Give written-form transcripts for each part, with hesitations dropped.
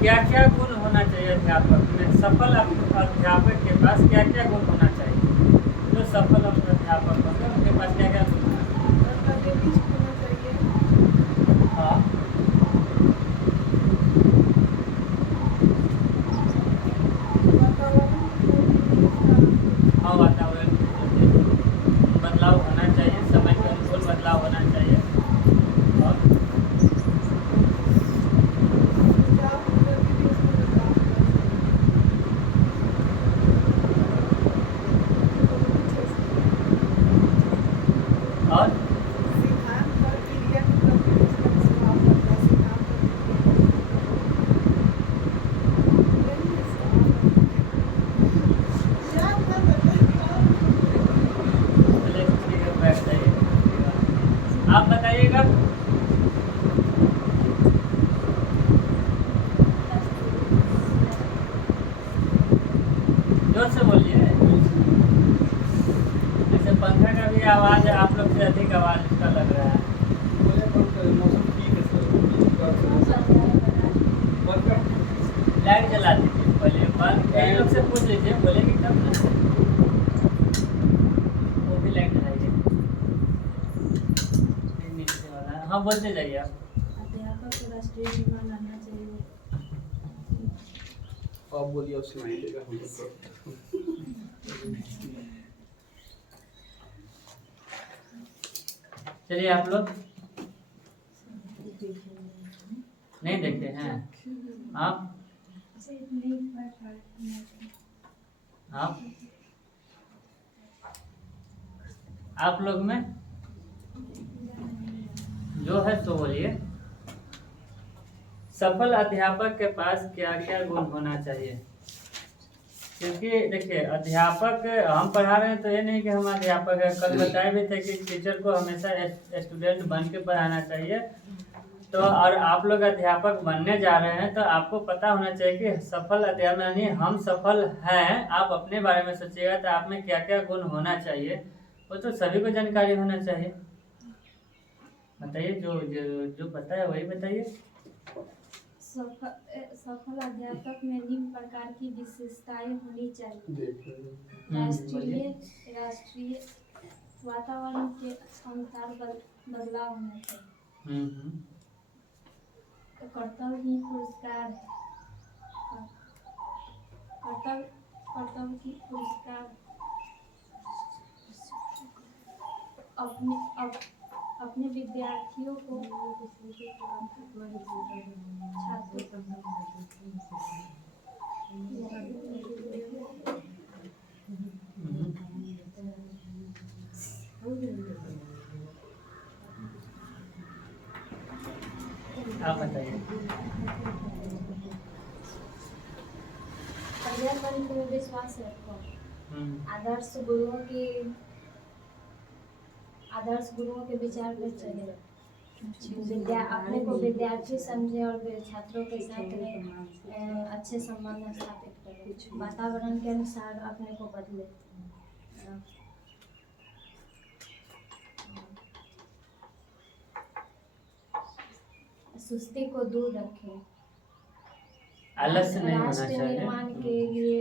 क्या क्या गुण होना चाहिए अध्यापक में? सफल अध्यापक के पास क्या क्या गुण होना चाहिए? जो सफल अध्यापक होंगे उनके पास क्या क्या गुण होना चाहिए? हाँ हाँ, वातावरण बदलाव होना चाहिए, समय के अनुकूल बदलाव होना चाहिए। और और चलिए ठीक है, बैठ जाइए। आप बताइएगा। जोर से बोलिए। जैसे पंखा का भी आवाज आप लोग से अधिक आवाज इसका लग रहा है। मौसम ठीक है सर। लाइट जला दीजिए पहले, बंद एक लोग से पूछ लीजिए, बोलेगी तब ना। वो भी लाइट जलाइए, नीचे वाला। हाँ, बोलते जाइए आप। अध्यापक को राष्ट्रीय बीमा लाना चाहिए। आप बोलिए, आप सुनाइएगा हम लोग को। चलिए, आप लोग नहीं देखे हैं? आप आप लोग में जो है तो बोलिए। सफल अध्यापक के पास क्या क्या गुण होना चाहिए? क्योंकि देखिए, अध्यापक हम पढ़ा रहे हैं तो ये नहीं कि हम अध्यापक है। कल बताए भी थे कि टीचर को हमेशा स्टूडेंट बन के पढ़ाना चाहिए। तो और आप लोग अध्यापक बनने जा रहे हैं तो आपको पता होना चाहिए कि सफल अध्यापक यानी हम सफल हैं। आप अपने बारे में सोचिएगा तो आप में क्या क्या गुण होना चाहिए, वो तो सभी को जानकारी होना चाहिए। बताइए, जो जो जो पता है वही बताइए। सफल अध्यापक में निम्न प्रकार की विशेषताएं होनी चाहिए। बोलिए। राष्ट्रीय वातावरण के अनुसार बदलाव होना चाहिए। कर्तव्य ही पुरस्कार है। कर्तव्य की पुरस्कार अपने विद्यार्थियों को आप बताइए। अध्यापन में विश्वास रखो। आदर्श गुरुओं के विचार पर चले। अपने को विद्यार्थी समझे और छात्रों के साथ में अच्छे संबंध स्थापित करें। वातावरण के अनुसार अपने को बदले। सुस्ती को दूर रखें। आलस्य नहीं होना राष्ट्र चाहिए। निर्माण के लिए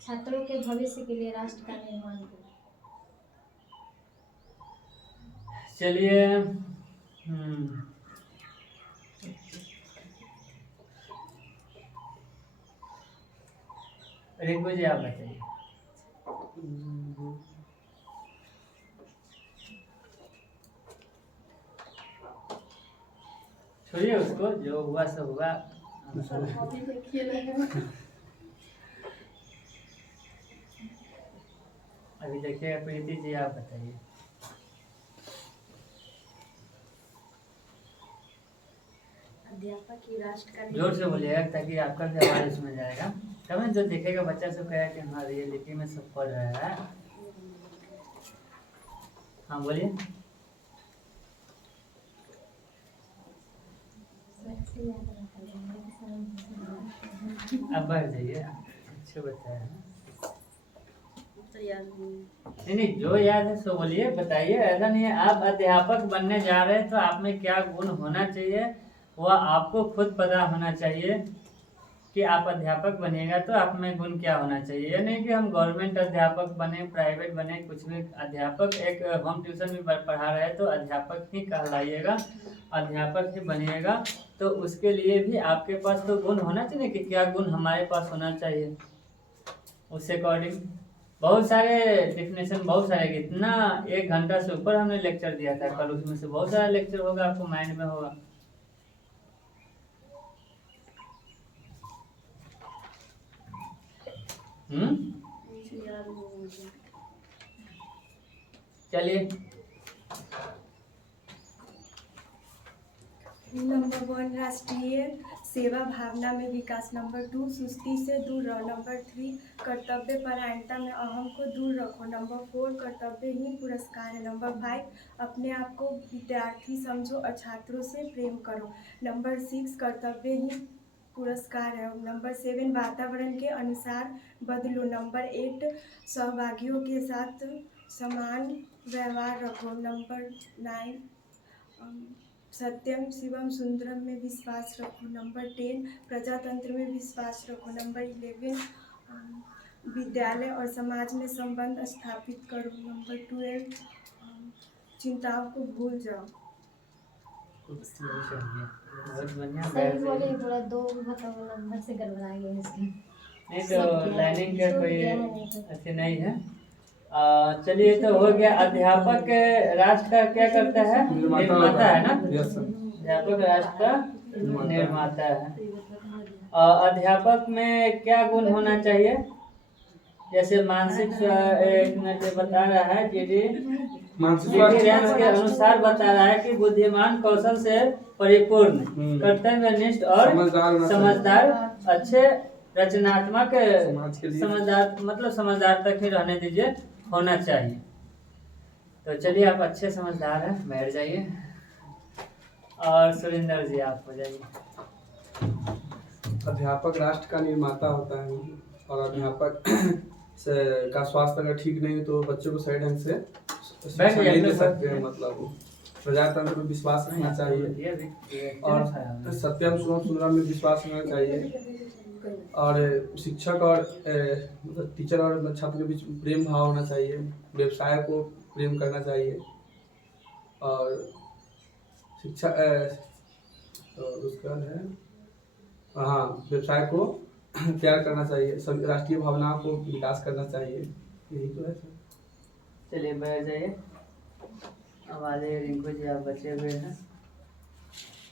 छात्रों के भविष्य के लिए राष्ट्र का निर्माण करें। चलिए, रिंकू जी आप बताइए। छोड़िए उसको, जो हुआ सो हुआ। अभी देखिए, प्रीति जी आप बताइए। अध्यापक की राष्ट्र का जोर से बोलिएगा ताकि आपका भी आवाज उसमें जाएगा। तब ना जो देखेगा बच्चा सब कहेगा कि हाँ रियलिटी में सब पढ़ रहा है। हाँ बोलिए। अब बढ़ जाइए, अच्छे बताया। नहीं नहीं, जो याद है सो बोलिए, बताइए। ऐसा नहीं है, आप अध्यापक बनने जा रहे हैं तो आप में क्या गुण होना चाहिए वह आपको खुद पता होना चाहिए कि आप अध्यापक बनिएगा तो आप में गुण क्या होना चाहिए। ये नहीं कि हम गवर्नमेंट अध्यापक बने, प्राइवेट बने, कुछ भी। अध्यापक एक होम ट्यूशन भी पढ़ा रहे हैं तो अध्यापक ही कहलाइएगा, अध्यापक ही बनिएगा। तो उसके लिए भी आपके पास तो गुण होना चाहिए कि क्या गुण हमारे पास होना चाहिए। उस अकॉर्डिंग बहुत सारे डिफिनेशन, बहुत सारे, कितना 1 घंटा से ऊपर हमने लेक्चर दिया था कल, उसमें से बहुत सारा लेक्चर होगा, आपको माइंड में होगा। चलिए। नंबर 1 राष्ट्रीय सेवा भावना में विकास। नंबर 2 सुस्ती से दूर रहो। नंबर 3 कर्तव्य परायणता में अहम को दूर रखो। नंबर 4 कर्तव्य ही पुरस्कार है। नंबर 5 अपने आप को विद्यार्थी समझो और छात्रों से प्रेम करो। नंबर 6 कर्तव्य ही पुरस्कार है। नंबर 7 वातावरण के अनुसार बदलो। नंबर 8 सहभागियों के साथ समान व्यवहार रखो। नंबर 9 सत्यम शिवम सुंदरम में विश्वास रखो। नंबर 10 प्रजातंत्र में विश्वास रखो। नंबर 11 विद्यालय और समाज में संबंध स्थापित करो। नंबर 12 चिंताओं को भूल जाओ। सही बोले, पूरा 2 मतलब नंबर से गड़बड़ा गया इसके। नहीं तो लाइनिंग का कोई अच्छी नहीं है। चलिए, तो हो गया। अध्यापक राष्ट्र का क्या करता है? निर्माता है ना। अध्यापक राष्ट्र का निर्माता है। अध्यापक में क्या गुण होना चाहिए? जैसे मानसिक एक मिनट बता रहा है जी के अनुसार बता रहा है कि बुद्धिमान, कौशल से परिपूर्ण, कर्तव्यनिष्ठ और समझदार, अच्छे, रचनात्मक, समझदार, मतलब समझदार तक ही रहने दीजिए, होना चाहिए। तो चलिए, आप अच्छे समझदार हैं, बैठ जाइए। और सुरेंद्र जी आप हो जाइए। अध्यापक राष्ट्र का निर्माता होता है और अध्यापक का स्वास्थ्य अगर ठीक नहीं है तो बच्चों को सही ढंग से शिक्षा नहीं दे सकते हैं। मतलब प्रजातंत्र में विश्वास रखना चाहिए और सत्यम शिवम सुंदरम में विश्वास रखना चाहिए और शिक्षक और मतलब टीचर और छात्र के बीच प्रेम भाव होना चाहिए। व्यवसाय को प्रेम करना चाहिए और शिक्षा उसका है हाँ, व्यवसाय को प्यार करना चाहिए। सभी राष्ट्रीय भावनाओं को विकास करना चाहिए। यही तो है सर। चलिए, बैठ जाइए। हमारे रिंकू जी आप बचे हुए हैं,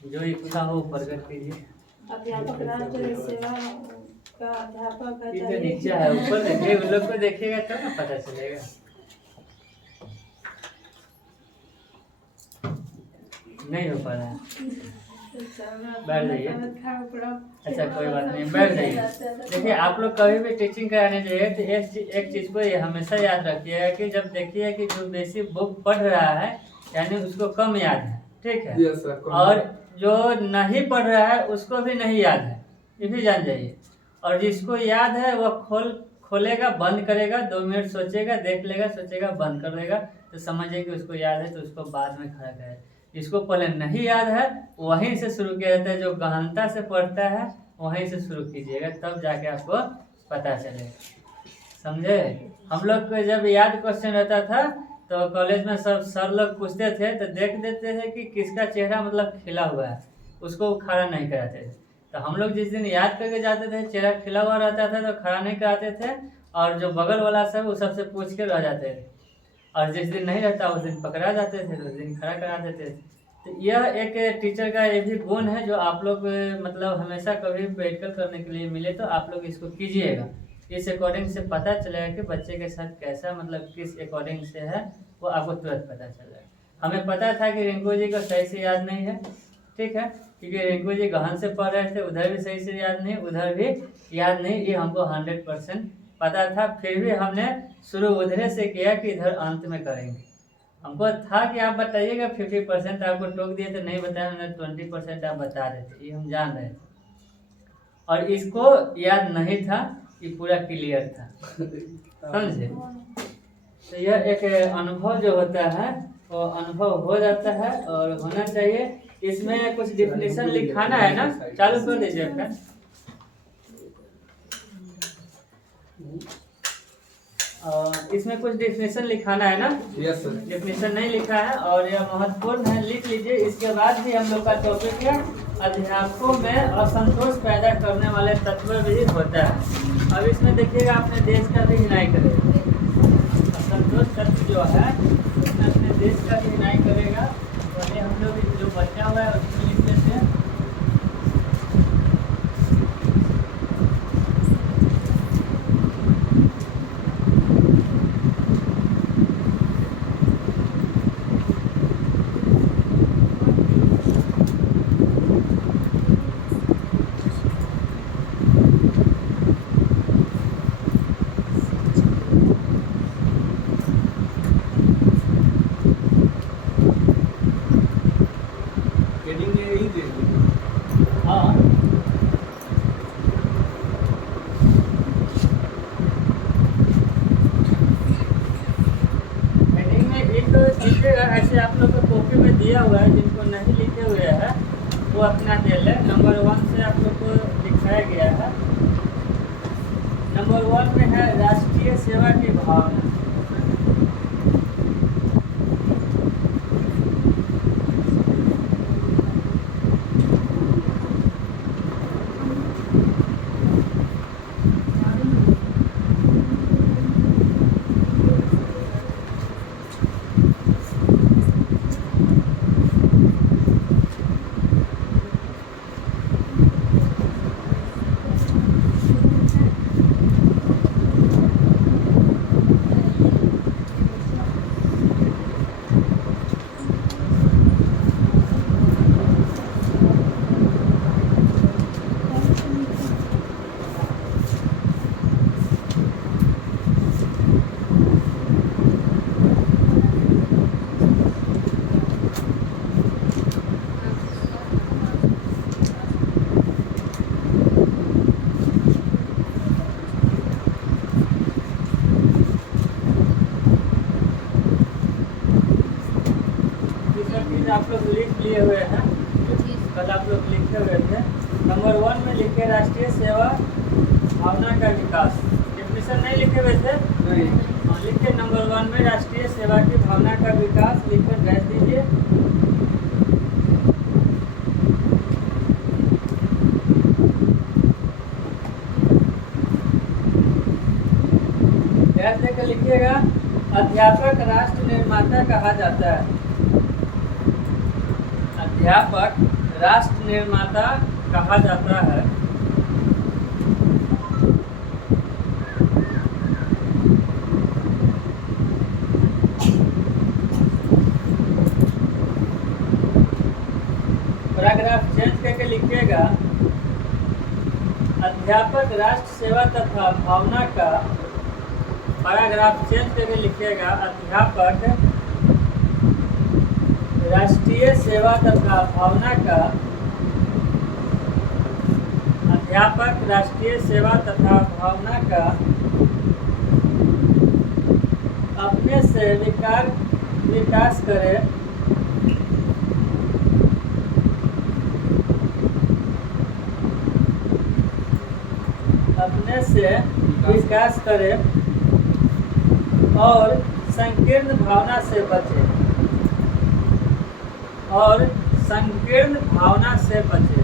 जो इच्छा हो प्रकट कीजिए। अध्यापक राष्ट्र सेवा का अध्यापक ये तो नीचे है, ऊपर देखिए, उन लोग को देखिएगा तो ना पता चलेगा। नहीं हो पा रहा है, बैठ जाइए। अच्छा, कोई बात नहीं, बैठ जाइए। देखिए, आप लोग कभी भी टीचिंग कराने जाइए तो एक चीज़ को ये हमेशा याद रखिएगा कि जब देखिए कि जो बेसिक बुक पढ़ रहा है यानी उसको कम याद है, ठीक है। Yes, sir, और जो नहीं पढ़ रहा है उसको भी नहीं याद है, ये भी जान जाइए। और जिसको याद है वह खोलेगा, बंद करेगा, 2 मिनट सोचेगा, देख लेगा, सोचेगा, बंद कर देगा, तो समझिए कि उसको याद है, तो उसको बाद में खड़ा करेगा। जिसको पहले नहीं याद है वहीं से शुरू किया जाता है, जो गहनता से पढ़ता है वहीं से शुरू कीजिएगा, तब जाके आपको पता चलेगा। समझे? हम लोग को जब याद क्वेश्चन रहता था तो कॉलेज में सब सर लोग पूछते थे तो देख देते थे कि किसका चेहरा मतलब खिला हुआ है, उसको खड़ा नहीं कराते थे। तो हम लोग जिस दिन याद करके जाते थे चेहरा खिला हुआ रहता था तो खड़ा नहीं कराते थे, और जो बगल वाला सब वो सबसे पूछ के रह जाते थे, और जिस दिन नहीं रहता उस दिन पकड़ा जाते थे तो उस दिन खड़ा करा देते थे। तो यह एक टीचर का ये भी गुण है जो आप लोग मतलब हमेशा कभी प्रैक्टिकल करने के लिए मिले तो आप लोग इसको कीजिएगा। इस अकॉर्डिंग से पता चलेगा कि बच्चे के साथ कैसा मतलब किस अकॉर्डिंग से है, वो आपको तुरंत पता चल जाएगा। हमें पता था कि रिंकू जी को सही से याद नहीं है, ठीक है, क्योंकि रिंकू जी गहन से पढ़ रहे थे, उधर भी सही से याद नहीं, उधर भी याद नहीं, ये हमको 100% पता था। फिर भी हमने शुरू उधरे से किया कि इधर अंत में करेंगे। हमको था कि आप बताइएगा 50%, आपको टोक दिए तो नहीं बताया, हमने 20% आप बता रहे थे, ये हम जान रहे थे। और इसको याद नहीं था, ये पूरा क्लियर था, समझे? तो यह एक अनुभव जो होता है वो अनुभव हो जाता है और होना चाहिए। इसमें कुछ डिफिनेशन लिखाना है ना, चालू कर दीजिए फिर। इसमें कुछ डिफिनेशन लिखाना है ना। Yes sir. डिफिनेशन नहीं लिखा है और यह महत्वपूर्ण है, लिख लीजिए। इसके बाद भी हम लोग का टॉपिक है अध्यापकों में असंतोष पैदा करने वाले तत्व भी होता है। अब इसमें देखिएगा अपने देश का भी हिनाई करेगा। असंतोष तत्व जो है उसमें अपने देश का भी हिनाई करेगा। पहले हम लोग जो बचा हुआ है उसमें लिख लेते हैं। हेडिंग यही दे दी। हाँ, हेडिंग में एक लिखिएगा। ऐसे आप लोग को कॉपी में दिया हुआ है, जिनको नहीं लिखे हुए हैं वो अपना दे ले। नंबर 1 से आप लोग को दिखाया गया है। नंबर 1 में है राष्ट्रीय सेवा की भावना। आप लोग लिख लिए हुए हैं, कल आप लोग लिखे हुए थे। नंबर 1 में लिखे राष्ट्रीय सेवा भावना का विकास। डिफिनेशन नहीं लिखे हुए थे? नहीं। हाँ, लिखे नंबर 1 में राष्ट्रीय सेवा की भावना का विकास लिखकर भेज दीजिए। ध्यान देकर लिखिएगा। अध्यापक राष्ट्र निर्माता कहा जाता है। अध्यापक राष्ट्र निर्माता कहा जाता है। पैराग्राफ चेंज करके लिखिएगा। अध्यापक राष्ट्र सेवा तथा भावना का, पैराग्राफ चेंज करके लिखिएगा। अध्यापक राष्ट्रीय सेवा तथा भावना का, अध्यापक राष्ट्रीय सेवा तथा भावना का अपने से विकास करे, अपने से विकास करे और संकीर्ण भावना से बचे, और संकीर्ण भावना से बचे।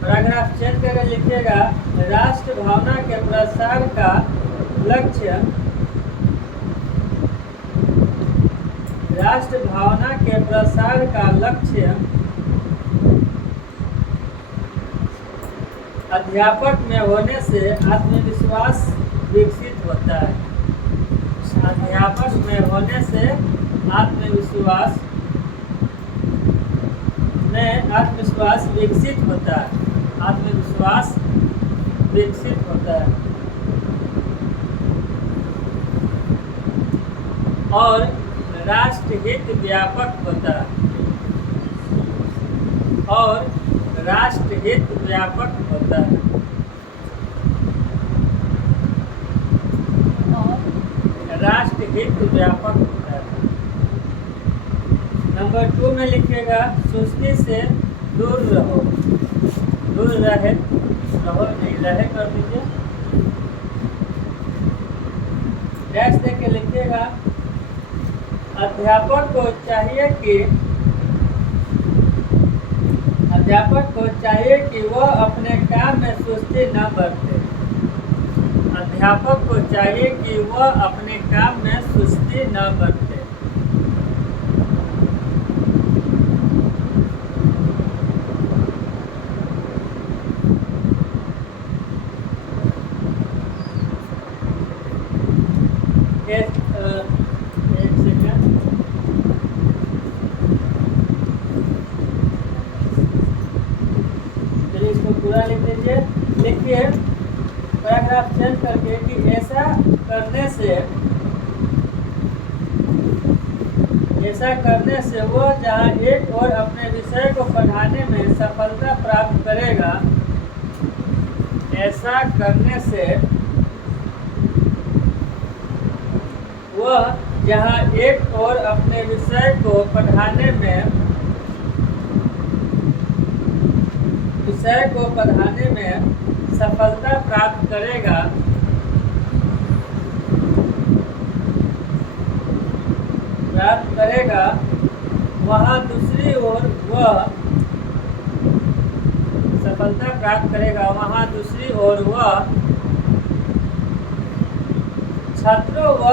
पैराग्राफ चेंज करके लिखिएगा। राष्ट्र भावना के प्रसार का लक्ष्य, राष्ट्र भावना के प्रसार का लक्ष्य अध्यापक में होने से आत्मविश्वास विकसित होता है। अध्यापक में होने से आत्मविश्वास विकसित होता है। आत्मविश्वास विकसित होता है और राष्ट्र हित व्यापक होता है। और राष्ट्रहित व्यापक होता है। और राष्ट्रहित व्यापक होता है। नंबर 2 में लिखिएगा सुस्ती से दूर रहो। दूर रहे रहो नहीं रहे कर दीजिए। डैश दे के लिखिएगा अध्यापक को चाहिए कि वह अपने काम में सुस्ती न बरते। अध्यापक को चाहिए कि वह अपने काम में सुस्ती न बरते। एक सेकंड, चलिए इसको पूरा लिख लीजिए। लिखिए पैराग्राफ चेंज करके कि ऐसा करने से वो जहाँ एक और अपने विषय को पढ़ाने में सफलता प्राप्त करेगा, ऐसा करने से वह जहाँ एक और अपने विषय को पढ़ाने में सफलता प्राप्त करेगा, वहाँ दूसरी ओर वह छात्रों व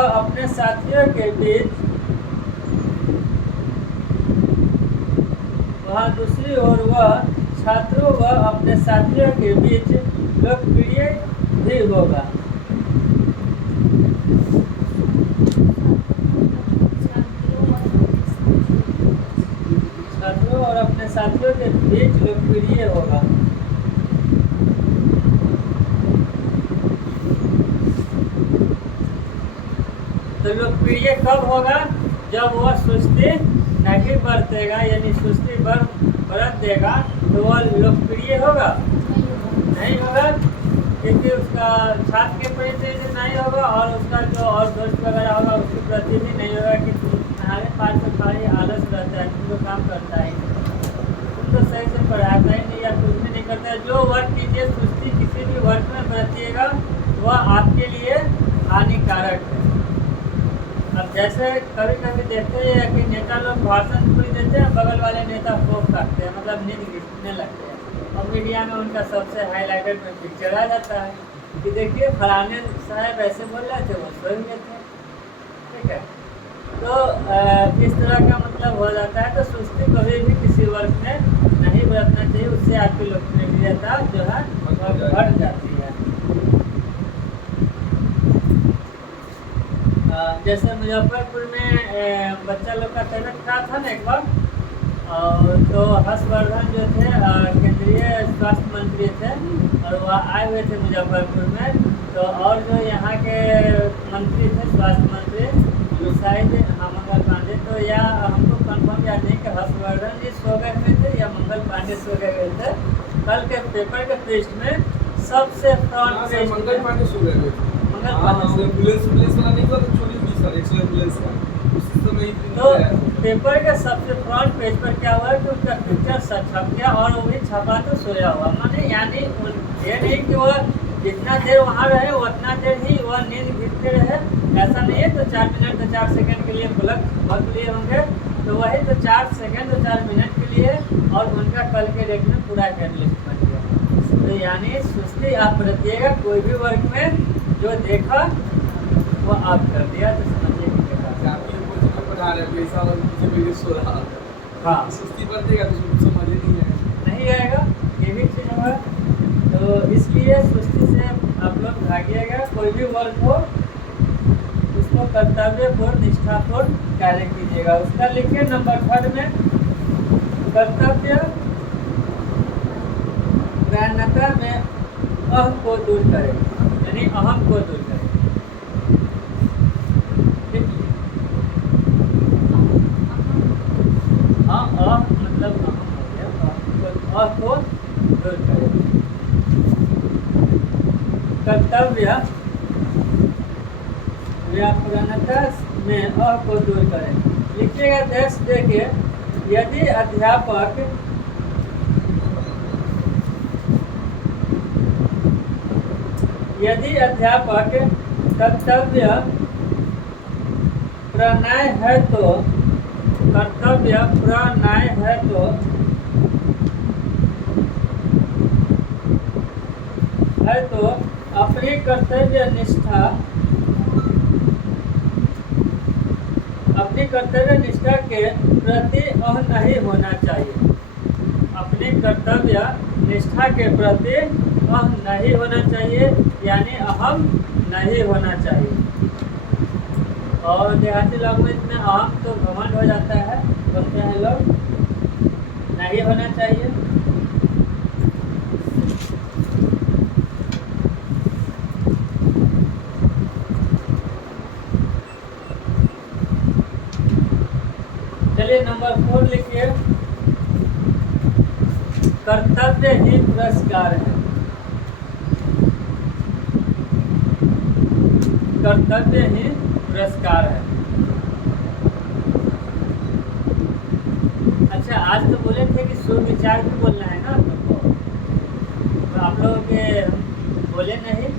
अपने साथियों के बीच लोकप्रिय भी होगा। छात्रों और अपने साथियों के बीच लोकप्रिय होगा। तो लोकप्रिय कब होगा? जब वह सुस्ती नहीं बरतेगा, यानी सुस्ती बरत देगा तो वह लोकप्रिय होगा? नहीं होगा, क्योंकि उसका छात्र के प्रति नहीं होगा और उसका जो और दोस्त वगैरह होगा उसके प्रति भी नहीं होगा कि तुम्हारे पास तो खाली आलस रहता है, तुम तो काम करता ही तुम तो सही से पढ़ाता ही नहीं या कुछ भी नहीं करता है। जो वर्क कीजिए सुस्ती किसी भी वर्क में बरतिएगा वह आपके लिए हानिकारक है। अब जैसे कभी कभी देखते हैं कि नेता लोग भाषण पूरी देते हैं, बगल वाले नेता फोक काटते हैं, मतलब नींद घिसने लगते हैं और मीडिया में उनका सबसे हाईलाइटेड में पिक्चर आ जाता है कि देखिए फलाने साहब ऐसे बोल रहे थे, वो सो गए थे। ठीक है, तो इस तरह का मतलब हो जाता है। तो सुस्ती कभी भी किसी वर्ग में नहीं बरतना चाहिए, उससे आपकी लोकप्रियता जो है बढ़ जाती है। जैसे मुजफ्फरपुर में बच्चा लोग का तबियत खराब था ना एक बार, और तो हर्षवर्धन जो थे केंद्रीय स्वास्थ्य मंत्री थे और वह आए हुए थे मुजफ्फरपुर में। तो और जो यहाँ के मंत्री थे स्वास्थ्य मंत्री शायद मंगल पांडे, तो या हमको कंफर्म याद नहीं कि हर्षवर्धन जी सो गए हुए थे या मंगल पांडे सो गए हुए थे। कल के पेपर के पृष्ठ में सबसे फ्रंट पेज मंगल पांडे सो गए थे। एम्बुलेंस वाला नहीं था तो चोरी हुई सर, एम्बुलेंस का उस समय। तो पेपर के सबसे फ्रंट पेज पर क्या हुआ कि उसका पिक्चर छप गया और वो भी छपा तो सोया हुआ। माने यानी ये नहीं कि वह जितना देर वहाँ रहे उतना देर ही वह नींद घिसते रहे, ऐसा नहीं है। तो 4 मिनट तो 4 सेकंड के लिए पलक लिए होंगे, तो वही तो 4 सेकंड तो 4 मिनट के लिए, और उनका कल के डेट में पूरा कैटलिस्ट बन गया। तो यानी सुस्ती आप बरतिएगा कोई भी वर्ग में, जो देखा वो आप कर दिया तो समझिए कि पढ़ा रहे पैसा और मुझे सो रहा। हाँ, सुस्ती बरतेगा तो समझ नहीं आएगा, ये भी चीज़ होगा। तो इसलिए सुस्ती से आप लोग भागिएगा। कोई भी वर्क हो उसको कर्तव्यपूर्ण निष्ठापूर्ण कार्य कीजिएगा। उसका लिखिए नंबर 3 में कर्तव्य प्रयाणता में अहम को दूर करें, यानी अहम को दूर करें। हाँ, मतलब अहम हो गया, अहम को अ को दूर करें। कर्तव्य व्याकरणता में अ को दूर करें। लिखिएगा देश। देखिए, यदि अध्यापक कर्तव्य प्रणाय है तो अपनी कर्तव्य निष्ठा के प्रति अह नहीं होना चाहिए। अपनी कर्तव्य निष्ठा के प्रति अह नहीं होना चाहिए, यानी अहम नहीं होना चाहिए। और देहाती लोग में इतना अहम तो घमंड हो जाता है, बोलते हैं लोग, नहीं होना चाहिए। चलिए नंबर 4 लिखिए। कर्तव्य ही पुरस्कार है। कर्तव्य ही पुरस्कार है। अच्छा, आज तो बोले थे कि सुविचार भी बोलना है ना आप लोग को, तो आप लोग के बोले नहीं।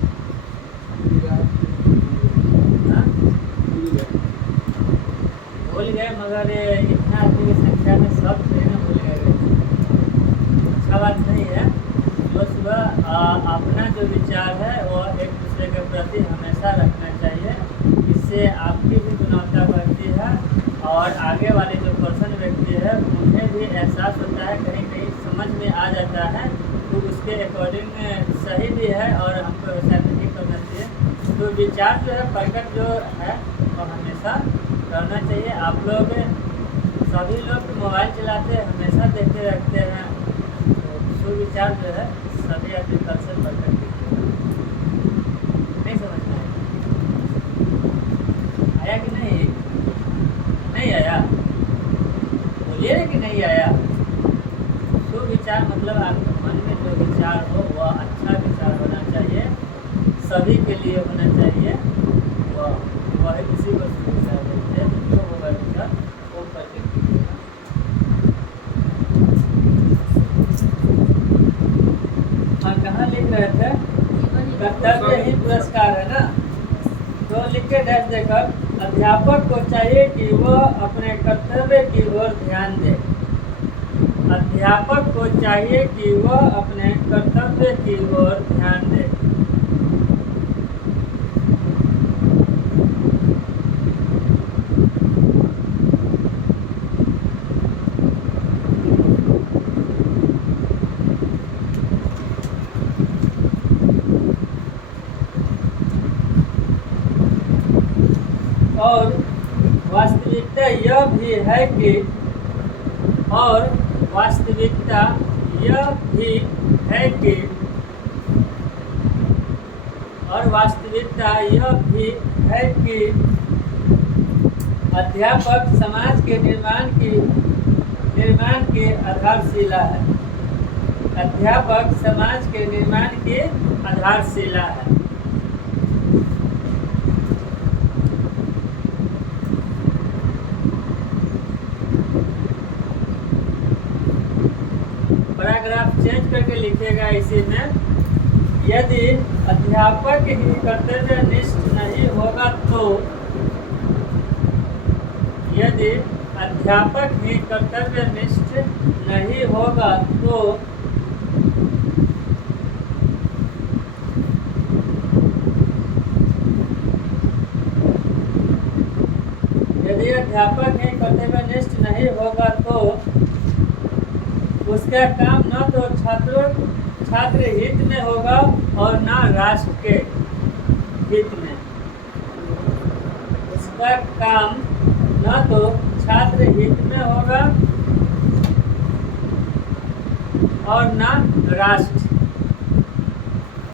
भूल गए, मगर इतना आदमी की संख्या में सब ट्रेन भूल गए। अच्छा बात नहीं है। सुबह अपना जो विचार है वो एक दूसरे के प्रति हमेशा रखना चाहिए। इससे आपकी भी गुणवत्ता बढ़ती है और आगे वाले जो पर्सन व्यक्ति है उन्हें भी एहसास होता है, कहीं कहीं समझ में आ जाता है, तो उसके अकॉर्डिंग सही भी है और हमको वैसा नहीं करना चाहिए। तो विचार जो है प्रकट जो है वो हमेशा करना चाहिए। आप लोग सभी लोग मोबाइल चलाते हमेशा देखते रखते हैं, तो सुविचार जो है सभी आदमी कल से प्रकट नहीं समझ में आया कि नहीं आया? बोलिए कि नहीं आया? सुविचार मतलब आपके मन में जो विचार हो वह अच्छा विचार होना चाहिए, सभी के लिए होना चाहिए। वह किसी को सुविचार देते हैं, जो होगा विचार वो प्रकट कीजिएगा। हाँ, कहाँ लिख रहे थे? कर्तव्य ही पुरस्कार है ना, तो लिख के डैश देकर अध्यापक को चाहिए कि वह अपने कर्तव्य की ओर ध्यान दे। अध्यापक को चाहिए कि वह अपने कर्तव्य की ओर ध्यान दे। और वास्तविकता यह भी है कि अध्यापक समाज के निर्माण की आधारशिला है। अध्यापक समाज के निर्माण की आधारशिला है। पैराग्राफ चेंज करके लिखिएगा इसी में। यदि अध्यापक ही कर्तव्यनिष्ठ नहीं होगा तो यदि अध्यापक ही कर्तव्यनिष्ठ नहीं होगा तो यदि अध्यापक ही कर्तव्यनिष्ठ नहीं होगा तो उसका काम न तो छात्र हित में होगा और न राष्ट्र के हित में। उसका काम न तो छात्र हित में होगा और न राष्ट्र